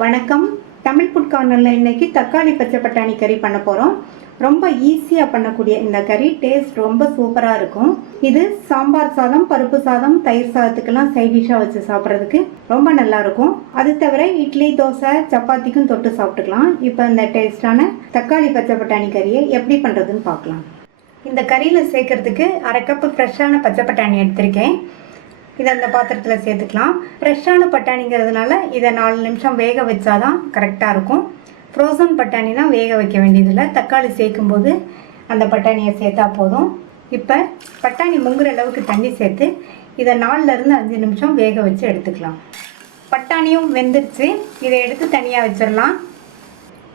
வணக்கம். தமிழ் ஃபுட் கார்னரில் இன்றைக்கி தக்காளி பச்சை பட்டாணி கறி பண்ண போகிறோம். ரொம்ப ஈஸியாக பண்ணக்கூடிய இந்த கறி டேஸ்ட் ரொம்ப சூப்பராக இருக்கும். இது சாம்பார் சாதம், பருப்பு சாதம், தயிர் சாதத்துக்கெல்லாம் சைட் டிஷ்ஷாக வச்சு சாப்பிட்றதுக்கு ரொம்ப நல்லாயிருக்கும். அது தவிர இட்லி, தோசை, சப்பாத்திக்கும் தொட்டு சாப்பிட்டுக்கலாம். இப்போ இந்த டேஸ்டான தக்காளி பச்சை பட்டாணி கறியை எப்படி பண்ணுறதுன்னு பார்க்கலாம். இந்த கறியில் சேர்க்கறதுக்கு 1/2 கப்பு ஃப்ரெஷ்ஷான பச்சை பட்டாணி எடுத்திருக்கேன். இதை அந்த பாத்திரத்தில் சேர்த்துக்கலாம். ஃப்ரெஷ்ஷான பட்டாணிங்கிறதுனால இதை 4 நிமிஷம் வேக வச்சாதான் கரெக்டாக இருக்கும். ஃப்ரோசன் பட்டாணினா வேக வைக்க வேண்டியதில்லை. தக்காளி சேர்க்கும்போது அந்த பட்டாணியை சேர்த்தா போதும். இப்போ பட்டாணி முங்குற அளவுக்கு தண்ணி சேர்த்து இதை 4லேருந்து 5 நிமிஷம் வேக வச்சு எடுத்துக்கலாம். பட்டாணியும் வெந்துருச்சு. இதை எடுத்து தனியாக வச்சிடலாம்.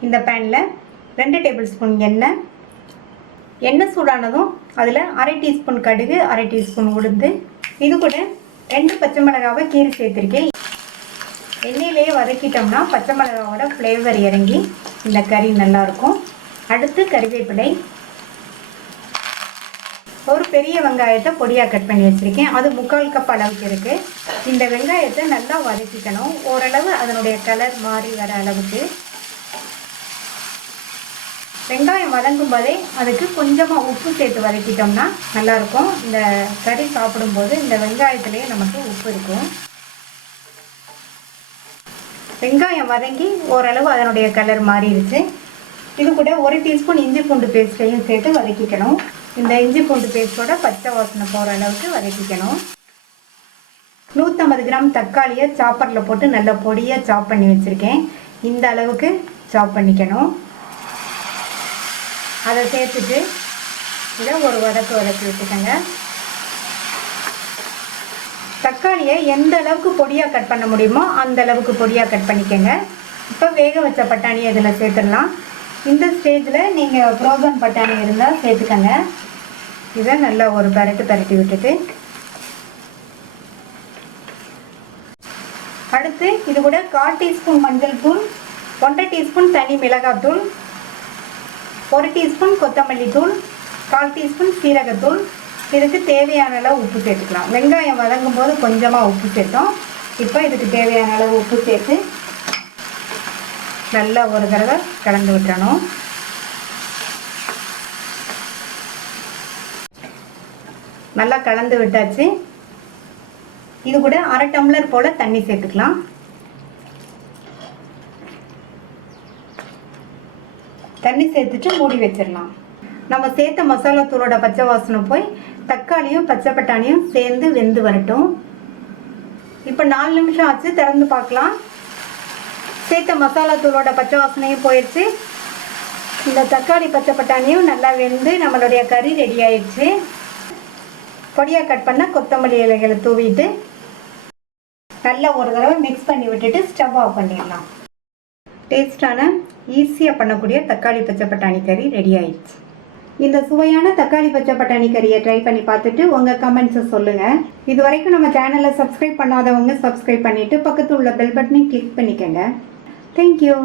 இந்த பேனில் 2 டேபிள் ஸ்பூன் எண்ணெய் சூடானதும் அதில் 1/2 டீஸ்பூன் கடுகு, 1/2 டீஸ்பூன் உளுந்து, இது கூட 2 பச்சை மிளகாவை கீரை சேர்த்துருக்கேன். எண்ணெயிலேயே வதக்கிட்டோம்னா பச்சை மிளகாவோட ஃப்ளேவர் இறங்கி இந்த கறி நல்லாயிருக்கும். அடுத்து கறிவேப்பிலை, ஒரு பெரிய வெங்காயத்தை பொடியாக கட் பண்ணி வச்சுருக்கேன். அது 3/4 கப் அளவுக்கு இருக்குது. இந்த வெங்காயத்தை நல்லா வதக்கிக்கணும். ஓரளவு அதனுடைய கலர் மாறி வர அளவுக்கு. வெங்காயம் வதங்கும் போதே அதுக்கு கொஞ்சமாக உப்பு சேர்த்து வதக்கிட்டோம்னா நல்லாயிருக்கும். இந்த கறி சாப்பிடும்போது இந்த வெங்காயத்துலேயே நமக்கு உப்பு இருக்கும். வெங்காயம் வதங்கி ஓரளவு அதனுடைய கலர் மாறிடுச்சு. இது கூட 1 டீஸ்பூன் இஞ்சி பூண்டு பேஸ்ட்டையும் சேர்த்து வதக்கிக்கணும். இந்த இஞ்சி பூண்டு பேஸ்ட்டோட பச்சை வாசனை போகிற அளவுக்கு வதக்கிக்கணும். 150 கிராம் தக்காளியை சாப்பரில் போட்டு நல்லா பொடியாக சாப் பண்ணி வச்சுருக்கேன். இந்த அளவுக்கு சாப் பண்ணிக்கணும். அதை சேர்த்துட்டு இதை ஒரு வதக்கி விட்டுக்கோங்க. தக்காளியை எந்த அளவுக்கு பொடியாக கட் பண்ண முடியுமோ அந்த அளவுக்கு பொடியாக கட் பண்ணிக்கோங்க. இப்போ வேக வச்ச பட்டாணியை இதில் சேர்த்துடலாம். இந்த ஸ்டேஜில் நீங்கள் ஃப்ரோசன் பட்டாணி இருந்தால் சேர்த்துக்கோங்க. இதை நல்லா ஒரு பரட்டி விட்டுட்டு அடுத்து இது கூட 1/4 டீஸ்பூன் மஞ்சள் தூள், 1/2 டீஸ்பூன் தனி மிளகாத்தூள், 1 டீஸ்பூன் கொத்தமல்லி தூள், 1/4 டீஸ்பூன் சீரகத்தூள், இதுக்கு தேவையான அளவு உப்பு சேர்த்துக்கலாம். வெங்காயம் வதங்கும் போது கொஞ்சமாக உப்பு சேர்த்தோம். இப்போ இதுக்கு தேவையான அளவு உப்பு சேர்த்து நல்லா ஒரு தடவை கலந்து விட்டுறணும். நல்லா கலந்து விட்டாச்சு. இது கூட 1/2 டம்ளர் போல் தண்ணி சேர்த்துக்கலாம். தண்ணி சேர்த்துட்டு மூடி வச்சிடலாம். நம்ம சேர்த்த மசாலா தூளோட பச்சை வாசனை போய் தக்காளியும் பச்சை பட்டாணியும் சேர்ந்து வெந்து வரட்டும். இப்போ 4 நிமிஷம் ஆச்சு. திறந்து பார்க்கலாம். சேர்த்த மசாலா தூளோட பச்சை வாசனையும் போயிடுச்சு. இந்த தக்காளி பச்சை பட்டாணியும் நல்லா வெந்து நம்மளுடைய கறி ரெடி ஆயிடுச்சு. பொடியாக கட் பண்ண கொத்தமல்லி இலைகளை தூவிட்டு நல்லா ஒரு தடவை மிக்ஸ் பண்ணி விட்டுட்டு ஸ்டவ் ஆஃப் பண்ணிடலாம். டேஸ்டான ஈஸியாக பண்ணக்கூடிய தக்காளி பச்சை பட்டாணி கறி ரெடி ஆயிடுச்சு. இந்த சுவையான தக்காளி பச்சை பட்டாணி கறியை ட்ரை பண்ணி பார்த்துட்டு உங்கள் கமெண்ட்ஸை சொல்லுங்கள். இது வரைக்கும் நம்ம சேனலை சப்ஸ்கிரைப் பண்ணாதவங்க சப்ஸ்கிரைப் பண்ணிவிட்டு பக்கத்தில் உள்ள பெல் பட்டனையும் கிளிக் பண்ணிக்கோங்க. தேங்க்யூ.